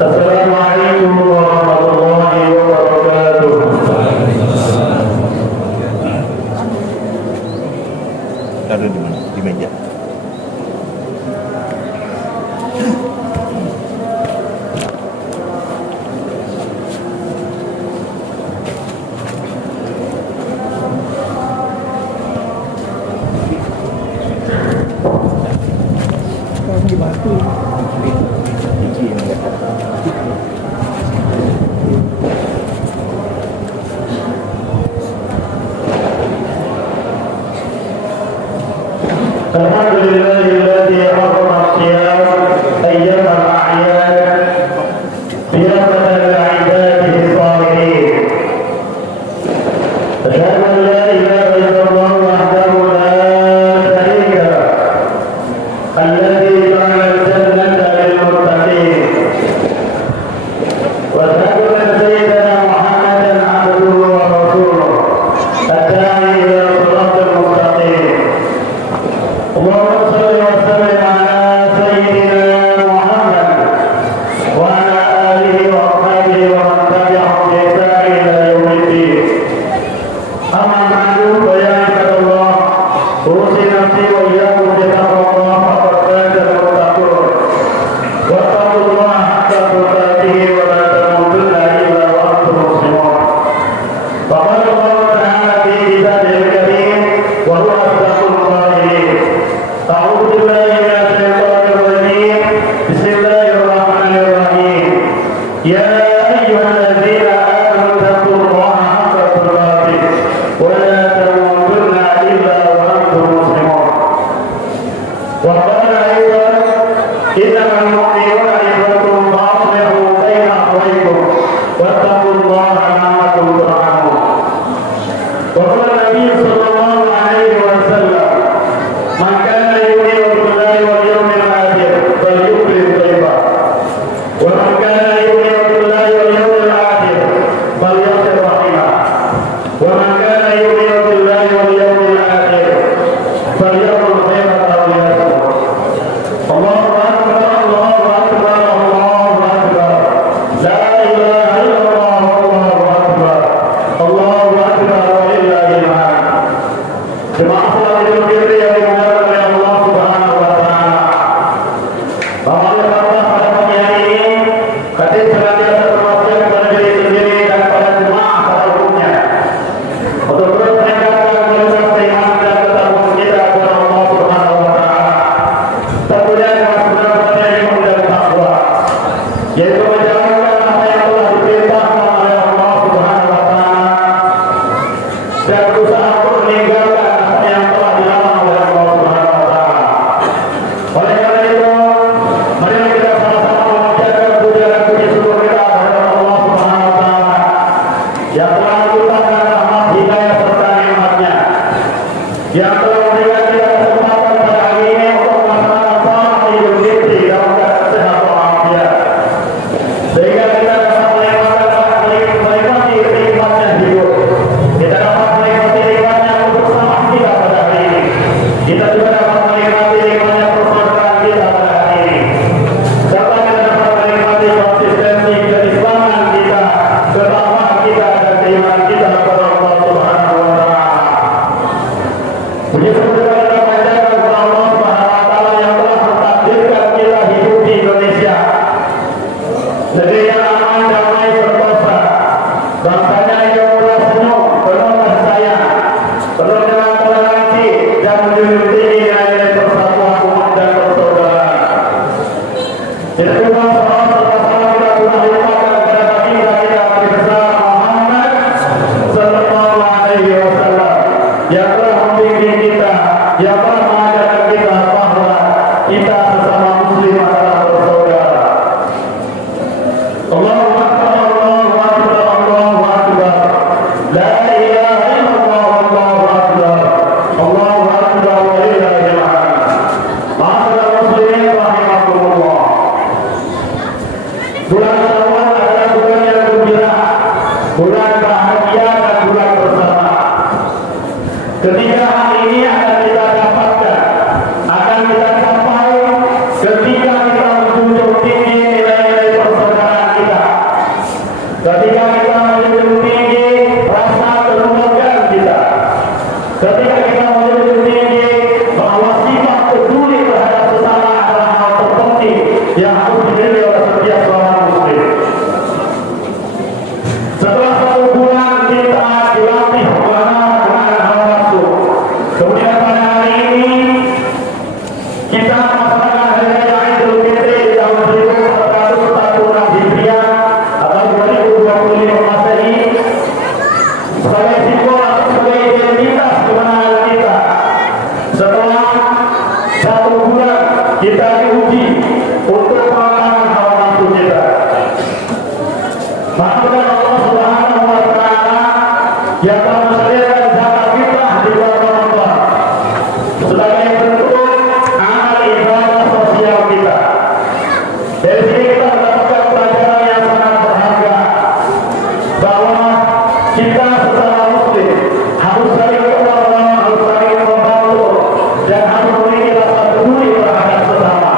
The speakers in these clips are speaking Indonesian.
Assalamualaikum warahmatullahi wabarakatuh. Taruh di mana? Di meja. Alhamdulillahilladzi harrama as-siyam ayyam al-a'yad qiyamatan li'ibadihi as-salihin. Asyhadu an la ilaha illallah wahdahu la syarika lah, alladzi ja'ala al-jannata lil-muttaqin. Wa asyhadu anna sayyidana Muhammadan 'abduhu wa rasuluh ad-da'i ila siratal mustaqim. Allahumma shalli wa sallim ala sayyidina Muhammad wa ala alihi wa ashabihi wa man tabi'ahum bi ihsan ila yaumiddin. Amma ba'du, fa ya ibadallah, usi nafsi wa iyyakum bi taqwallah faqad faza al-muttaqun. Wattaqullaha haqqa tuqatih wa la tamutunna illa wa antum muslimun. Faqala Allah ta'ala fi kitabihil karim wa huwa asdaqul qa'ilin. أعوذ بالله من الشيطان الرجيم. بسم الله الرحمن الرحيم. يا أيها الذين آمنوا اتقوا الله حق تقاته ولا تموتن إلا وأنتم مسلمون. وقال أيضا إنما المؤمنون إخوة فأصلحوا بين أخويكم واتقوا الله لعلكم ترحمون. وقال النبي صلى الله عليه وسلم من كان يؤمن بالله واليوم الآخر فليكرم ضيفه ومن كان يؤمن بالله واليوم الآخر فليصل رحمه ومن كان يؤمن بالله واليوم الآخر فليقل خيرا أو ليصمت. الله أكبر الله أكبر الله أكبر لا إله إلا الله الله أكبر الله أكبر ولله الحمد. Jemaah salat Idul Fitri yang dimuliakan oleh Allah Subhanahu wa taala. Alhamdulillah pada pagi hari ini khatib senantiasa berwasiat kepada diri sendiri dan pada jemaah pada umumnya untuk terus meningkatkan kualitas keimanan dan ketakwaan kita kepada Allah Subhanahu wa taala. Tentunya dengan sebenar-benarnya iman dan takwa, yaitu menjalankan apa yang telah diperintahkan oleh Allah Subhanahu wa taala dan berusaha untuk meninggalkan apa yang telah dilarang oleh Allah Subhanahu wa taala. Oleh karena itu, marilah kita sama-sama memanjatkan puja dan puji syukur kita kepada Allah Subhanahu wa taala yang telah menciptakan rahmat, hidayah serta nikmat-Nya, yang telah memberikan kita kesempatan pada hari ini untuk melaksanakan salat Idul Fitri dalam keadaan sehat walafiat, sehingga kita dapat menikmati nikmatnya hidup. Kita dapat menikmati nikmatnya untuk sama kita pada hari ini. Kita juga dapat menikmati nikmatnya persaudaraan kita pada hari ini. Serta kita dapat menikmati konsistensi keislaman kita, ketakwaan kita dan keimanan kita kepada Allah Subhanahu wa taala. Puji syukur kita panjatkan kepada Allah Subhanahu wa taala yang telah mentakdirkan kita hidup di Indonesia, negeri yang aman, damai, sentosa, bangsanya yang murah senyum, penuh kasih sayang, penuh dengan toleransi dan menjunjung tinggi nilai-nilai persatuan umat dan persaudaraan. Kita juga salawat serta salam kita telah limpahkan kepada baginda kita Nabi besar Muhammad sallallahu alaihi wasallam yang telah membimbing kita, yang telah mengajarkan kita bahwa kita sesama muslim adalah bersaudara. Allahu akbar Allahu akbar Allahu akbar la ilaha illallah Allahu akbar Allahu akbar walillahil hamd. Ma'asyiral muslimin rahimakumullah. Bulan Syawal adalah bulan yang gembira, bulan bahagia dan bulan bersama. Ketika hal ini akan kita dapatkan, akan kita capai ketika kita menjunjung tinggi nilai-nilai persaudaraan Ketika kita menjunjung tinggi bahwa sifat peduli terhadap sesama adalah hal terpenting yang harus dimiliki oleh setiap seorang muslim. Setelah 1 bulan kita dilatih dengan hawa nafsu, kemudian pada hari ini kita melaksanakan hari raya Idul Fitri tahun 1446 Hijriah atau 2025 Masehi sebagai simbol atau sebagai identitas kemenangan kita. Setelah 1 bulan kita diuji untuk mengalahkan hawa nafsu kita. Maka Allah Subhanahu wa Ta'ala yang telah mensediakan zakat fitrah di bulan Ramadan sebagai bentuk amal ibadah sosial kita. Dari sini kita mendapatkan pelajaran yang sangat berharga bahwa kita sesama muslim harus saling tolong, harus saling membantu, dan harus memiliki rasa peduli terhadap sesama.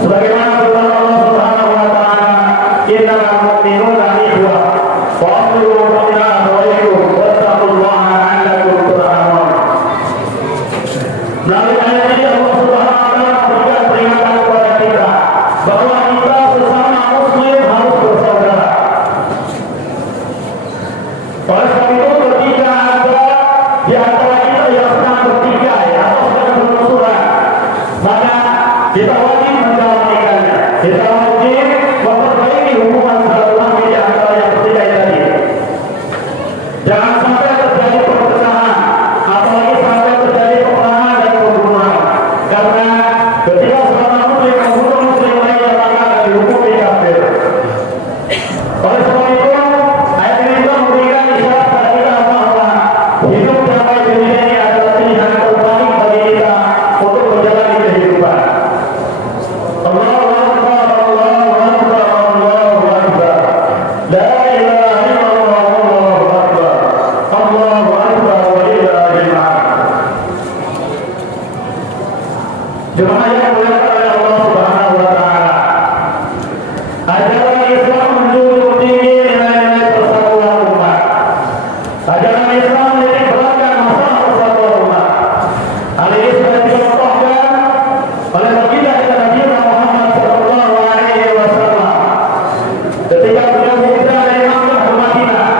Sebagaimana firman Allah Subhanahu wa Ta'ala, innamal mu'minuna ikhwah wa aslihu baina akhawaykum wattaqullaha la'allakum turhamun. Melalui ayat ini Allah Subhanahu wa Ta'ala memberikan peringatan kepada kita bahwa kita sesama muslim harus bersaudara. Oleh sebab itu ketika ada di antara kita yang sedang bertikai atau sedang bermusuhan, maka kita wajib mendamaikannya. Kita wajib memperbaiki hubungan silaturahmi di antara yang bertikai tadi. Jangan sampai terjadi perpecahan, apalagi sampai terjadi peperangan dan pembunuhan. Karena ketika seorang muslim membunuh muslim lainnya maka akan dihukumi kafir. Oleh sebab itu ayat ini juga memberikan isyarat pada kita bahwa hidup damai di dunia ini adalah pilihan terbaik bagi kita untuk menjalani kehidupan. Allahu Akbar, Allahu Akbar, Allahu Akbar. La ilaha illallah, Allahu Akbar. Allahu Akbar wa lillahil hamd. Jemaah yang dimuliakan oleh Allah Subhanahu wa Ta'ala, ajaran Islam menjunjung tinggi nilai-nilai persatuan umat. Ajaran Islam menitik beratkan masalah persatuan umat. Hal ini sudah dicontohkan oleh baginda kita Nabi Muhammad sallallahu alaihi wasallam ketika beliau hijrah dari Makkah ke Madinah.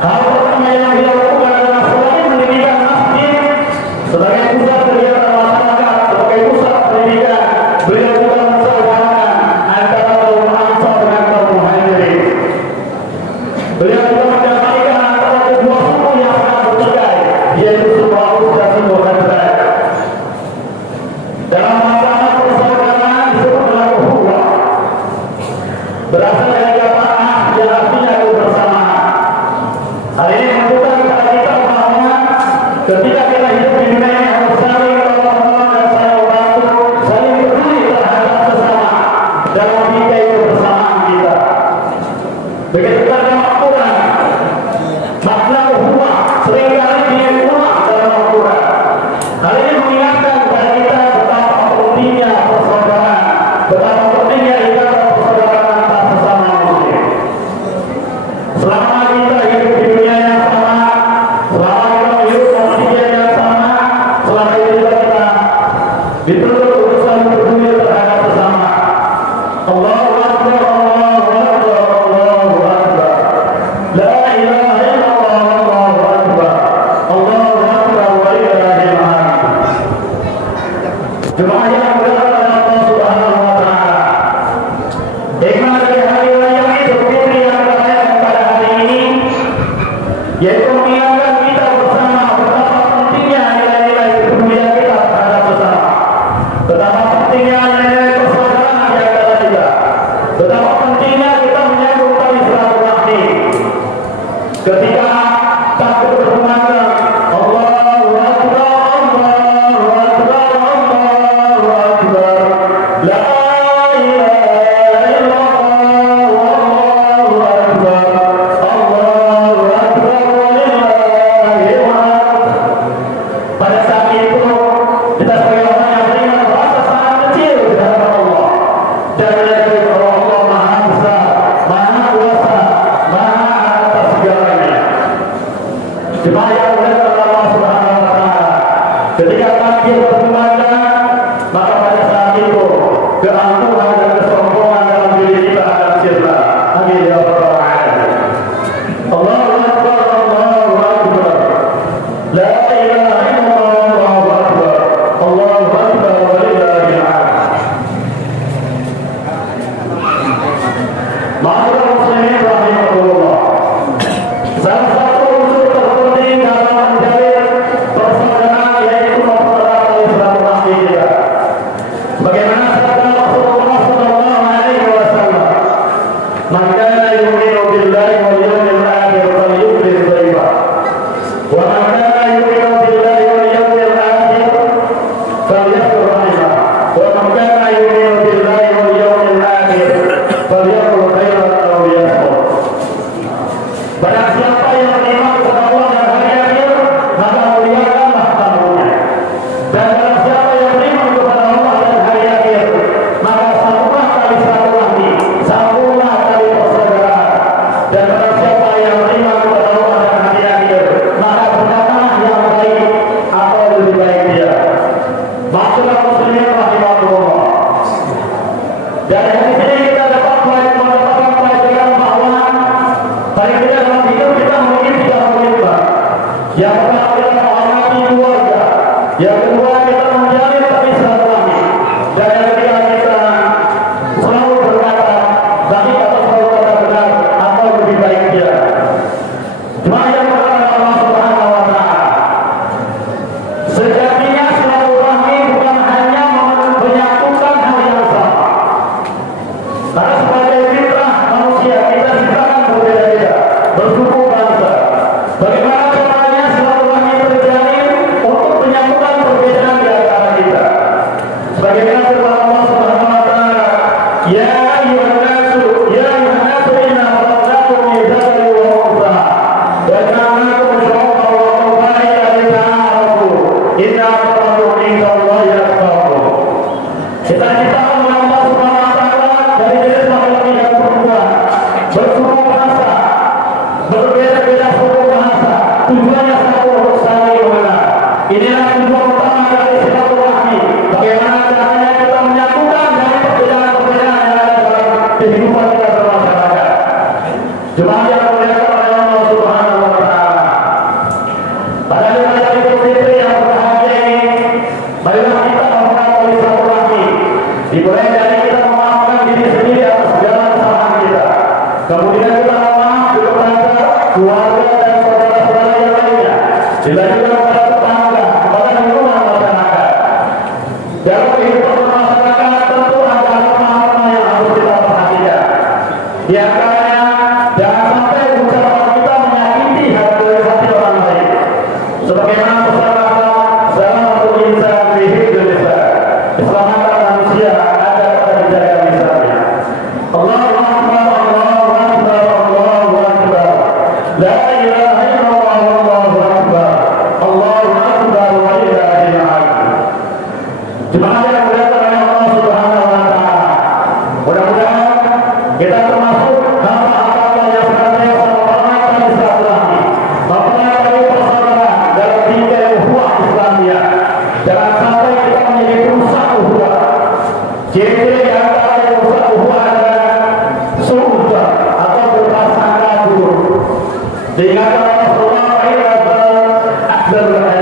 Hal pertama yang beliau lakukan adalah selain mendirikan masjid sebagai pusat kegiatan masyarakat, sebagai pusat pendidikan, beliau juga mensaudarakan antara kaum Ansar dengan kaum Muhajirin. Beliau juga mendamaikan antara kedua suku yang sangat bercerai, yaitu suku Aus dan suku Khazraj. Dalam masalah persaudaraan disebut dengan ukhuwah, berasal dari kata ah yang artinya kebersamaan. Hal ini menunjukkan kepada kita bahwa ketika kita hidup di dunia ini harus saling tolong-menolong dan saling membantu, saling peduli terhadap sesama dalam bingkai kebersamaan kita. Begitu juga dalam Al-Quran, makna ukhuwah seringkali diulang dalam Al-Quran. Hal ini mengingatkan kepada kita betapa pentingnya persaudaraan, betapa pentingnya ikatan persaudaraan antar sesama muslim. Selama kita hidup di dunia yang sama, selama kita hidup di dunia yang Jemaah yang mulia Allah Subhanahu wa taala. Ketika takbir berkumandang, maka pada saat itu keangkuhan dan kesombongan dalam diri kita akan sirna. Amin ya rabbal alamin. Allahu akbar, Allahu akbar. La ilaha illallah, Allahu akbar. Allahu akbar wa lillahil hamd. Ma'asyiral muslimin rahimakumullah. Salah satu unsur terpenting dalam menjalin persaudaraan yaitu mempererat tali silaturahmi kita. Bagaimana sabda Rasulullah sallallahu alaihi wasallam, "Man kana yu'minu billahi wal yawmil akhir falyukrim dhaifa. Wa man kana yu'minu billahi wal yawmil akhir falyashkur rahimah. Wa man kana yu'minu billahi wal yawmil akhir falyaqul khairan aw liyasmut." Barang siapa yang beriman kepada Allah dan hari akhir, maka muliakanlah tamunya. Dan barang siapa yang beriman kepada Allah dan hari akhir, maka sambunglah tali silaturahmi, sambunglah tali persaudaraan. Dan barang siapa yang beriman kepada Allah dan hari akhir, maka berkatalah yang baik atau lebih baik dia. Maksudnya muslimin rahimahullah. Dari hadis ini kita dapat mendapatkan pelajaran bahwa paling tidak dalam hidup kita mungkin tidak menyembah. Yang pertama kita menghormati keluarga. Yang kedua kita menjalin tali silaturahmi. Dan yang ketiga kita selalu berkata baik atau selalu kata benar atau lebih baik dia. Jemaah yang berkata Allah Subhanahu wa taala. Sejatinya silaturahmi bukan hanya menyatukan hal yang sama. Karena sebagai fitrah manusia kita ciptakan berbeda-beda, bersuku bangsa. Bagaimana caranya silaturahmi terjalin untuk menyatukan perbedaan di antara kita? Sebagaimana firman Allah Subhanahu wa taala, "Ya ayyuhan nasu inna khalaqnakum min dzakarin wa untha wa ja'alnakum syu'uban wa qabaila lita'arafu. Inna akramakum 'indallahi atqakum." Kita diciptakan oleh Allah Subhanahu wa taala dari jenis laki-laki dan perempuan, bersuku bahasa, berbeda-beda suku bahasa, tujuannya satu untuk saling mengenal. Inilah tujuan utama dari silaturahmi. Bagaimana caranya kita menyatukan dari perbedaan-perbedaan yang ada dalam kehidupan kita bermasyarakat. Jemaah yang dimuliakan oleh Allah Subhanahu wa taala. Pada hari Idul Fitri yang berbahagia ini, marilah kita mempererat tali silaturahmi. Dimulai dari kita memaafkan diri sendiri atas segala kesalahan kita. Kemudian kita memaaf kepada keluarga dan saudara-saudara yang lainnya. Dilanjutkan kepada tetangga, kepada lingkungan masyarakat. Dalam kehidupan masyarakat tentu ada norma-norma yang harus kita perhatikan. Di antaranya, jangan sampai ucapan kita menyakiti hati orang lain. Sebagaimana pesan Rasul, "Salatul insan fi hifdzil lisan." Keselamatan manusia ada pada menjaga lisannya. Allahu akbar, Allahu akbar, Allahu akbar. La ilaha illallah, Allahu akbar. Allahu akbar wa lillahil hamd. Jemaah yang dimuliakan oleh Allah Subhanahu wa taala. Mudah-mudahan kita termasuk hamba-hamba Allah yang senantiasa mempererat tali silaturahmi, mempererat tali persaudaraan dalam tiga ukhuwah Islamiyah. Jangan sampai kita menjadi perusak ukhuwah. Ciri-ciri di antara yang perusak ukhuwah adalah suudzon atau berprasangka buruk. Diingatkan Rasulullah, "Fa inna dzanna